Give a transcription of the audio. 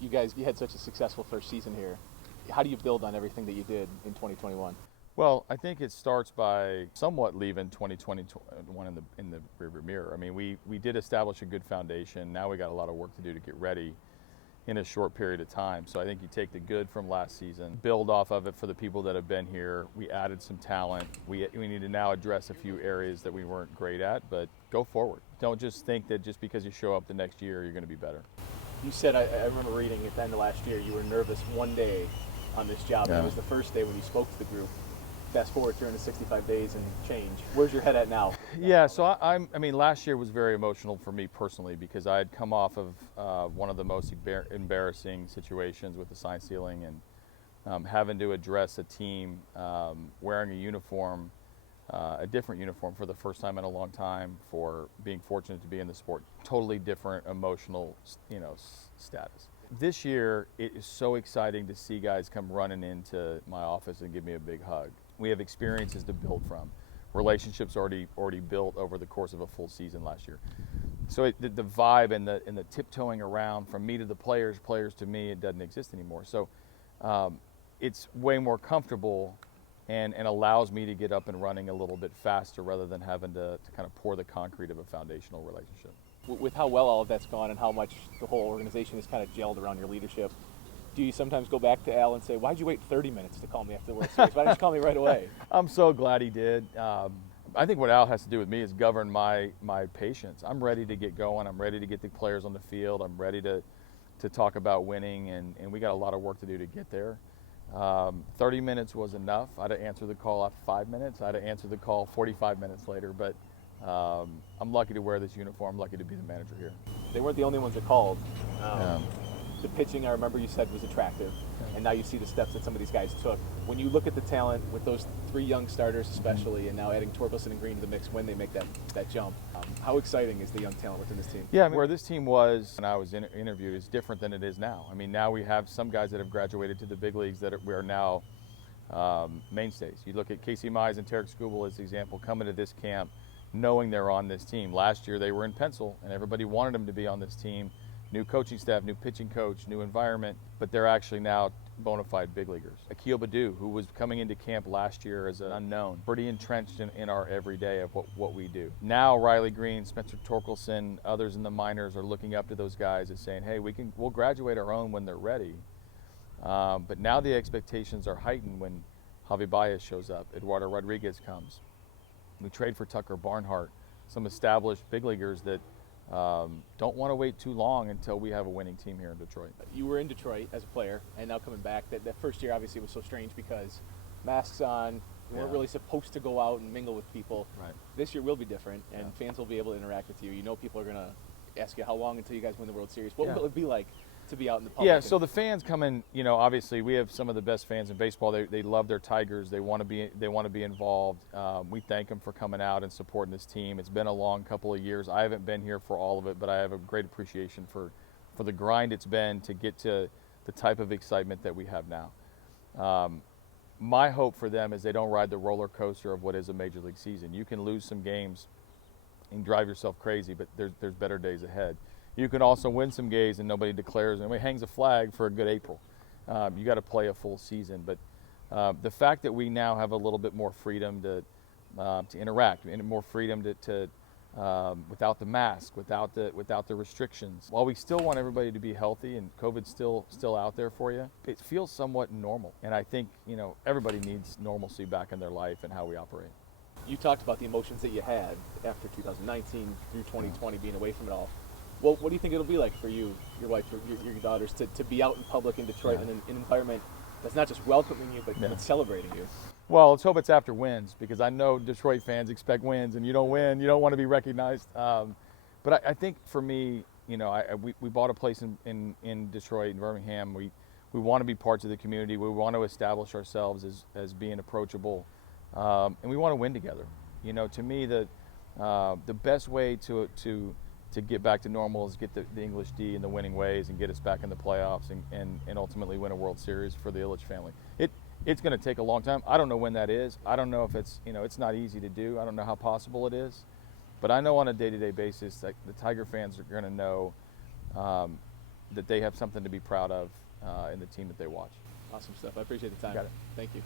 You had such a successful first season here. How do you build on everything that you did in 2021? Well, I think it starts by somewhat leaving 2021 in the rearview mirror. I mean, we did establish a good foundation. Now we got a lot of work to do to get ready in a short period of time. So I think you take the good from last season, build off of it for the people that have been here. We added some talent. We need to now address a few areas that we weren't great at, but go forward. Don't just think that just because you show up the next year, you're going to be better. You said, I remember reading at the end of last year, you were nervous one day on this job. Yeah. And it was the first day when you spoke to the group. Fast forward 365 days and change. Where's your head at now? Yeah, so I mean, last year was very emotional for me personally because I had come off of one of the most embarrassing situations with the sign stealing and having to address a team wearing a uniform, a different uniform for the first time in a long time, for being fortunate to be in the sport. Totally different emotional, status. This year, it is so exciting to see guys come running into my office and give me a big hug. We have experiences to build from, relationships already built over the course of a full season last year. So the vibe and the tiptoeing around from me to the players to me, it doesn't exist anymore. So it's way more comfortable and allows me to get up and running a little bit faster rather than having to kind of pour the concrete of a foundational relationship. With how well all of that's gone and how much the whole organization has kind of gelled around your leadership, do you sometimes go back to Al and say, why'd you wait 30 minutes to call me after the World Series? Why didn't you call me right away? I'm so glad he did. I think what Al has to do with me is govern my patience. I'm ready to get going. I'm ready to get the players on the field. I'm ready to talk about winning, and we got a lot of work to do to get there. 30 minutes was enough. I'd have answered the call after 5 minutes. I'd have answered the call 45 minutes later, but I'm lucky to wear this uniform. I'm lucky to be the manager here. They weren't the only ones that called. Yeah. The pitching, I remember you said, was attractive, and now you see the steps that some of these guys took. When you look at the talent with those three young starters especially, and now adding Torkelson and Green to the mix when they make that jump, how exciting is the young talent within this team? Yeah, I mean, where this team was when I was interviewed is different than it is now. I mean, now we have some guys that have graduated to the big leagues that we are now mainstays. You look at Casey Mize and Tarek Skubal as the example, coming to this camp knowing they're on this team. Last year they were in pencil, and everybody wanted them to be on this team. New coaching staff, new pitching coach, new environment, but they're actually now bona fide big leaguers. Akil Baddoo, who was coming into camp last year as an unknown, pretty entrenched in our everyday of what we do. Now Riley Green, Spencer Torkelson, others in the minors are looking up to those guys and saying, hey, we'll graduate our own when they're ready. But now the expectations are heightened when Javi Baez shows up, Eduardo Rodriguez comes. We trade for Tucker Barnhart, some established big leaguers that don't want to wait too long until we have a winning team here in Detroit. You were in Detroit as a player, and now coming back. That first year obviously was so strange because masks on, you weren't really supposed to go out and mingle with people. Right. This year will be different, and fans will be able to interact with you. You know people are going to ask you how long until you guys win the World Series. What will it be like to be out in the public? Yeah, so the fans come in, obviously we have some of the best fans in baseball. They love their Tigers. They want to be involved. We thank them for coming out and supporting this team. It's been a long couple of years. I haven't been here for all of it, but I have a great appreciation for the grind it's been to get to the type of excitement that we have now. My hope for them is they don't ride the roller coaster of what is a major league season. You can lose some games and drive yourself crazy, but there's better days ahead. You can also win some games and nobody declares and hangs a flag for a good April. You got to play a full season, but the fact that we now have a little bit more freedom to interact and more freedom to without the mask, without the restrictions, while we still want everybody to be healthy and COVID's still out there for you, it feels somewhat normal. And I think everybody needs normalcy back in their life and how we operate. You talked about the emotions that you had after 2019 through 2020 being away from it all. Well, what do you think it'll be like for you, your wife, your daughters, to be out in public in Detroit in an environment that's not just welcoming you, but celebrating you? Well, let's hope it's after wins, because I know Detroit fans expect wins, and you don't win, you don't want to be recognized. But I think for me, we bought a place in Detroit, in Birmingham. We want to be parts of the community. We want to establish ourselves as being approachable, and we want to win together. To me, the best way to get back to normal is get the English D in the winning ways and get us back in the playoffs and ultimately win a World Series for the Ilitch family. It's going to take a long time. I don't know when that is. I don't know if it's not easy to do. I don't know how possible it is. But I know on a day-to-day basis that the Tiger fans are going to know that they have something to be proud of in the team that they watch. Awesome stuff. I appreciate the time. Got it. Thank you.